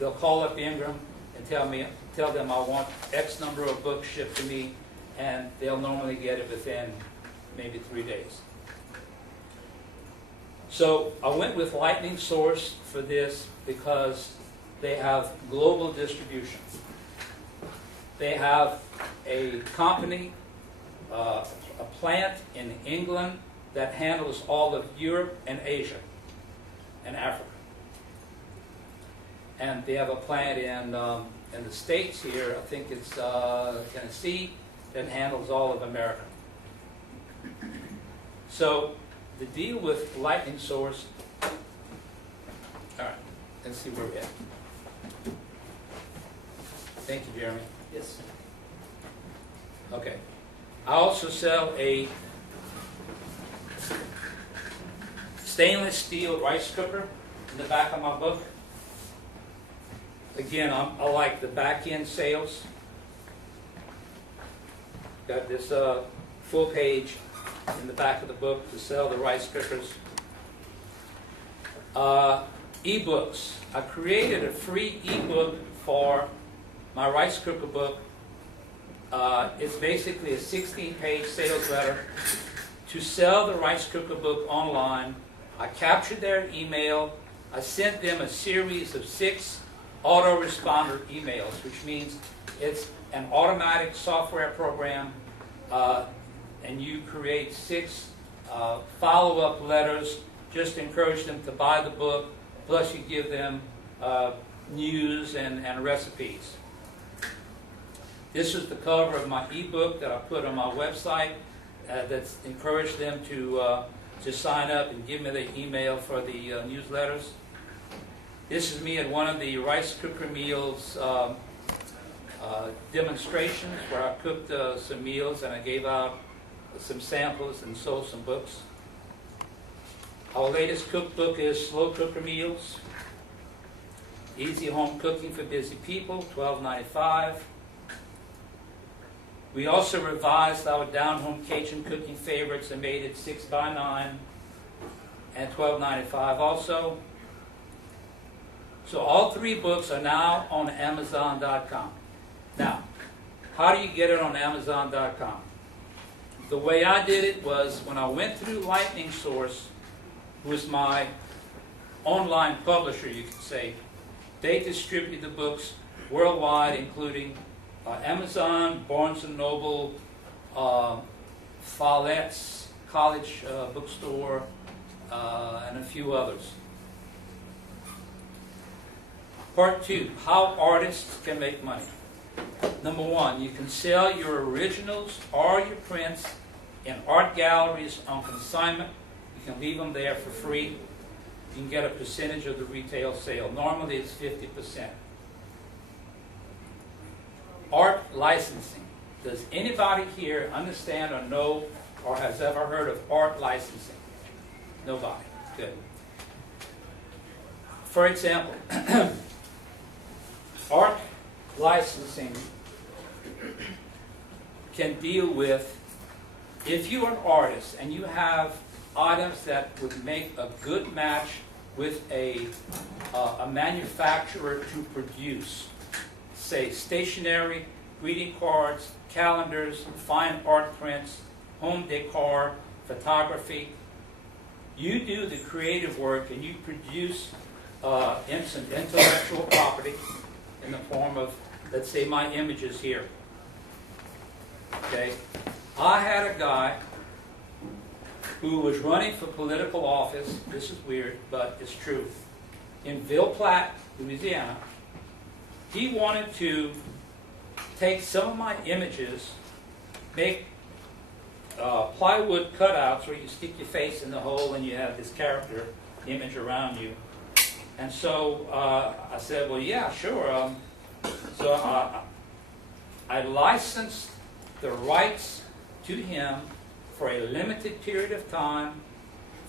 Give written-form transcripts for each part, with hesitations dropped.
they'll call up Ingram and tell them I want X number of books shipped to me, and they'll normally get it within maybe 3 days. So I went with Lightning Source for this because they have global distribution. They have a company, a plant in England that handles all of Europe and Asia and Africa. And they have a plant in the States here, I think it's Tennessee, that handles all of America. So the deal with Lightning Source, all right, let's see where we're at. Thank you, Jeremy. Yes. Okay. I also sell a stainless steel rice cooker in the back of my book. Again, I like the back-end sales. Got this full page in the back of the book to sell the rice cookers. E-books. I created a free e-book for my rice cooker book. It's basically a 16-page sales letter to sell the rice cooker book online. I captured their email. I sent them a series of 6 autoresponder emails, which means it's an automatic software program, and you create 6 follow-up letters. Just encourage them to buy the book, plus you give them news and recipes. This is the cover of my ebook that I put on my website that's encouraged them to sign up and give me the email for the newsletters. This is me at one of the rice cooker meals demonstrations where I cooked some meals and I gave out some samples and sold some books. Our latest cookbook is Slow Cooker Meals. Easy home cooking for busy people, $12.95. We also revised our down-home Cajun cooking favorites and made it 6x9 and $12.95 also. So all 3 books are now on Amazon.com. Now, how do you get it on Amazon.com? The way I did it was when I went through Lightning Source, who is my online publisher, you could say. They distribute the books worldwide, including Amazon, Barnes & Noble, Follett's College Bookstore, and a few others. Part 2, how artists can make money. Number 1, you can sell your originals or your prints in art galleries on consignment. You can leave them there for free. You can get a percentage of the retail sale. Normally it's 50%. Art licensing. Does anybody here understand or know or has ever heard of art licensing? Nobody. Good. For example, art licensing can deal with, if you're an artist and you have items that would make a good match with a manufacturer to produce, say stationery, greeting cards, calendars, fine art prints, home decor, photography. You do the creative work and you produce some intellectual property in the form of, let's say, my images here. Okay, I had a guy who was running for political office. This is weird, but it's true. In Ville Platte, Louisiana, he wanted to take some of my images, make plywood cutouts where you stick your face in the hole and you have this character image around you. And so I said, well, yeah, sure. So I licensed the rights to him for a limited period of time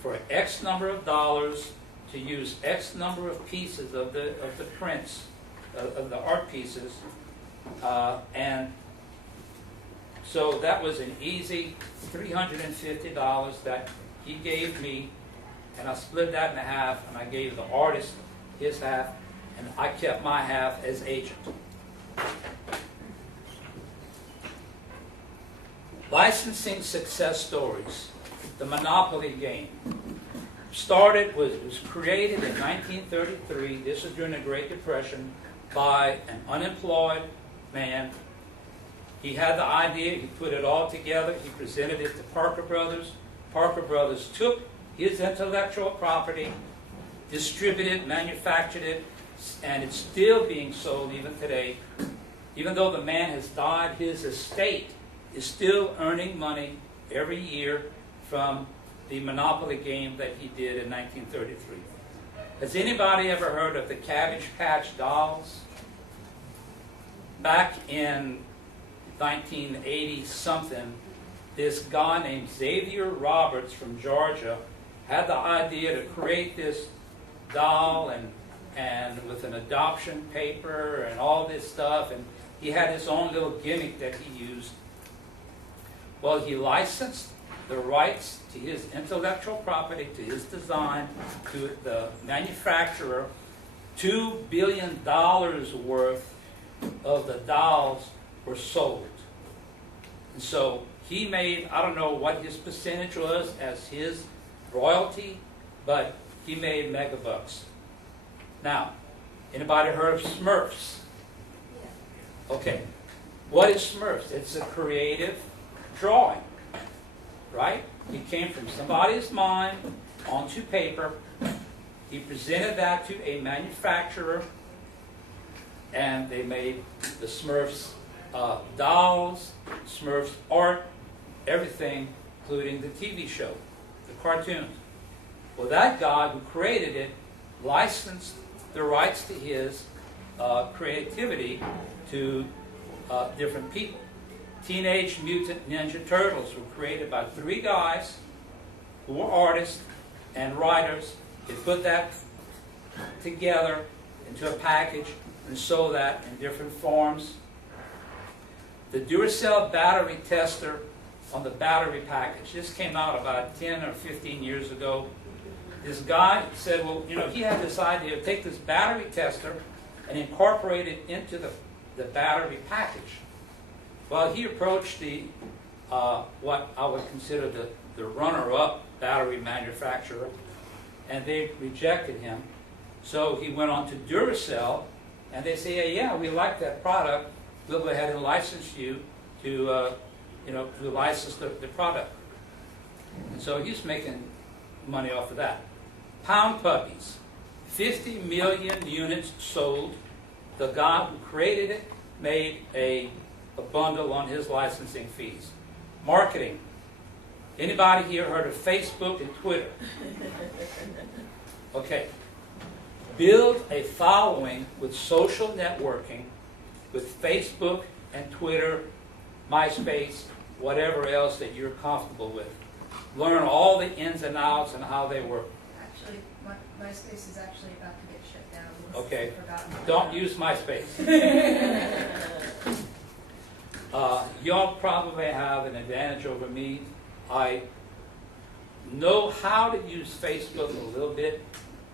for X number of dollars to use X number of pieces of the prints, of the art pieces. And so that was an easy $350 that he gave me, and I split that in half, and I gave the artist his half, and I kept my half as agent. Licensing success stories. The Monopoly game. Was created in 1933. This is during the Great Depression by an unemployed man. He had the idea, he put it all together, he presented it to Parker Brothers. Parker Brothers took his intellectual property, distributed, manufactured it, and it's still being sold even today. Even though the man has died, his estate is still earning money every year from the Monopoly game that he did in 1933. Has anybody ever heard of the Cabbage Patch dolls? Back in 1980-something, this guy named Xavier Roberts from Georgia had the idea to create this doll and with an adoption paper and all this stuff, and he had his own little gimmick that he used. Well, he licensed the rights to his intellectual property, to his design, to the manufacturer. $2 billion worth of the dolls were sold. And so he made, I don't know what his percentage was as his royalty, but he made mega bucks. Now, anybody heard of Smurfs? Okay. What is Smurfs? It's a creative drawing, right? It came from somebody's mind onto paper. He presented that to a manufacturer, and they made the Smurfs dolls, Smurfs art, everything, including the TV show, the cartoons. Well, that guy who created it licensed the rights to his creativity to different people. Teenage Mutant Ninja Turtles were created by 3 guys who were artists and writers. They put that together into a package and sold that in different forms. The Duracell battery tester on the battery package. This came out about 10 or 15 years ago. This guy said, well, he had this idea to take this battery tester and incorporate it into the battery package. Well, he approached the what I would consider the runner-up battery manufacturer, and they rejected him. So he went on to Duracell, and they say, yeah, we like that product. We'll go ahead and license you to license the product. And so he's making money off of that. Pound Puppies, 50 million units sold. The guy who created it made a bundle on his licensing fees. Marketing. Anybody here heard of Facebook and Twitter? Okay. Build a following with social networking, with Facebook and Twitter, MySpace, whatever else that you're comfortable with. Learn all the ins and outs and how they work. Actually, MySpace is actually about to get shut down. Okay. Don't use MySpace. Y'all probably have an advantage over me. I know how to use Facebook a little bit.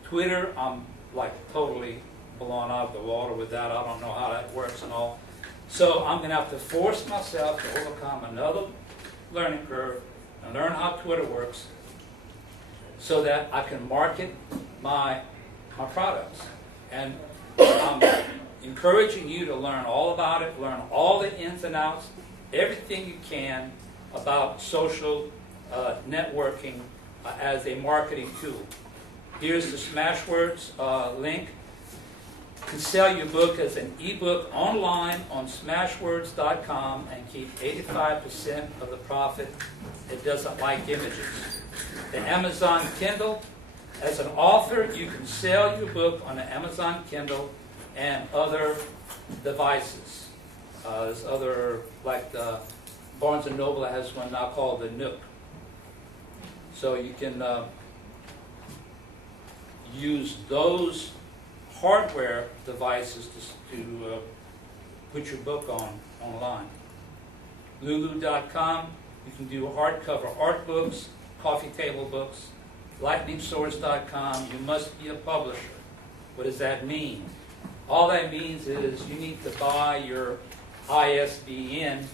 Twitter, I'm like totally blown out of the water with that. I don't know how that works and all. So I'm going to have to force myself to overcome another learning curve and learn how Twitter works so that I can market my products. And I'm encouraging you to learn all about it, learn all the ins and outs, everything you can about social networking as a marketing tool. Here's the Smashwords link. You can sell your book as an ebook online on Smashwords.com and keep 85% of the profit. It doesn't like images. The Amazon Kindle. As an author, you can sell your book on the Amazon Kindle and other devices. There's other, like the Barnes & Noble has one now called the Nook. So you can use those hardware devices to put your book online. Lulu.com, you can do hardcover art books, coffee table books. LightningSource.com, you must be a publisher. What does that mean? All that means is you need to buy your ISBN,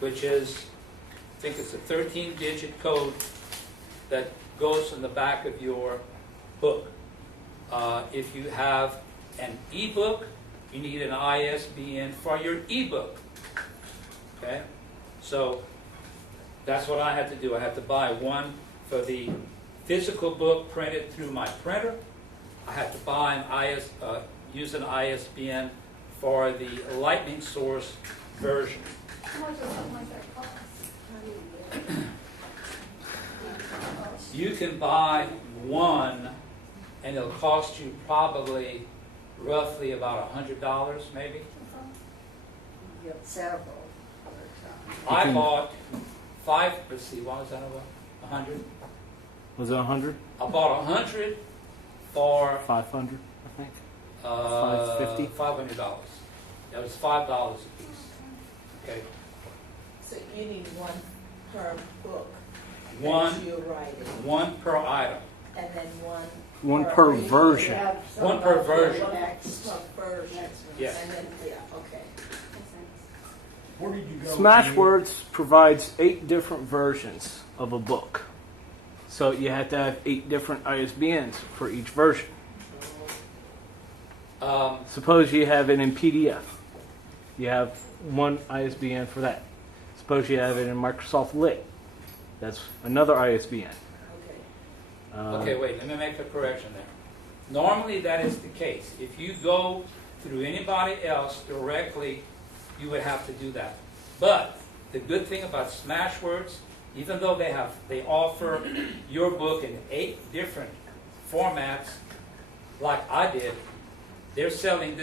which is, I think it's a 13-digit code that goes in the back of your book. If you have an ebook, you need an ISBN for your ebook. Okay? So that's what I had to do. I had to buy one for the physical book printed through my printer. I had to buy use an ISBN for the Lightning Source version. How much does something like that cost? You can buy one, and it'll cost you probably roughly about $100, maybe. You have several. I bought 5. Let's see, what was that about? 100. Was it 100? I bought 100 for 500, I think. $550? $500. That was $5 a piece. Okay, So you need one per book. One. That you're writing, one per item. and then One per reading. version. One per version. Next version. Yes. And then, yeah, okay. Where did you go? Smashwords provides 8 different versions of a book. So you have to have 8 different ISBNs for each version. Suppose you have it in PDF. You have one ISBN for that. Suppose you have it in Microsoft Lit. That's another ISBN. Okay. Okay, wait, let me make a correction there. Normally that is the case. If you go through anybody else directly, you would have to do that. But the good thing about Smashwords, even though they offer your book in 8 different formats, like I did, they're selling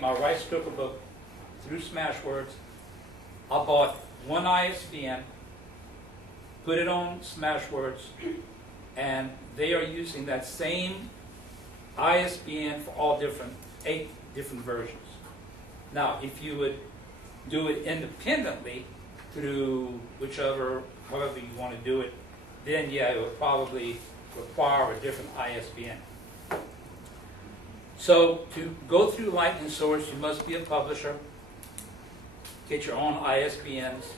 my Rice Cooker book through Smashwords. I bought one ISBN, put it on Smashwords, and they are using that same ISBN for all 8 different versions. Now, if you would do it independently through however you want to do it, then yeah, it would probably require a different ISBN. So to go through Lightning Source, you must be a publisher, get your own ISBNs.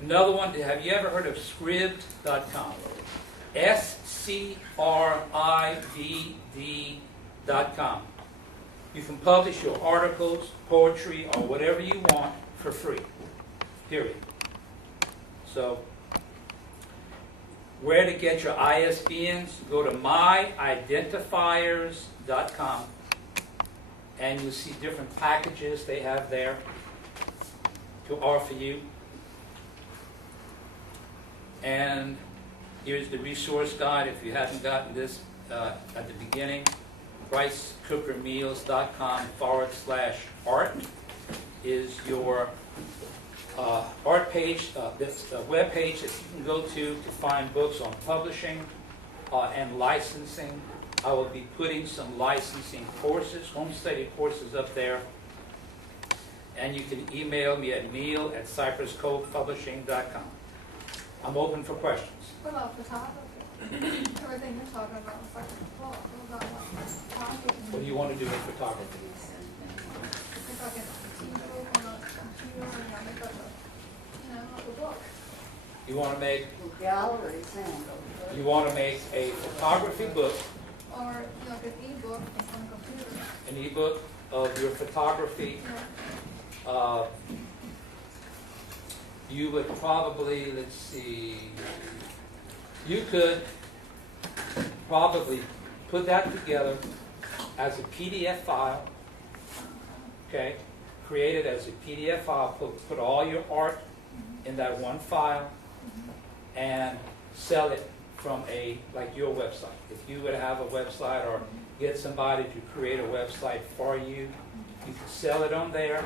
Another one, have you ever heard of Scribd.com? SCRIBD.com. You can publish your articles, poetry, or whatever you want for free, period. So, where to get your ISBNs? Go to myidentifiers.com, and you'll see different packages they have there to offer you. And here's the resource guide if you hadn't gotten this at the beginning. ricecookermeals.com/art is your art page, this web page that you can go to find books on publishing and licensing. I will be putting some licensing courses, home study courses up there. And you can email me at neil@cypresscovepublishing.com. I'm open for questions. What about photography? Everything you're talking about is like a book. What about photography? What do you want to do with photography? If I get a computer on a computer and I make like a book. You want to make Galleries and. a photography book, Or like an e-book on a computer. an ebook of your photography. Yeah. You would probably, let's see, you could probably put that together as a PDF file, okay? Create it as a PDF file, put all your art in that one file, and sell it from like your website. If you would have a website or get somebody to create a website for you, you could sell it on there.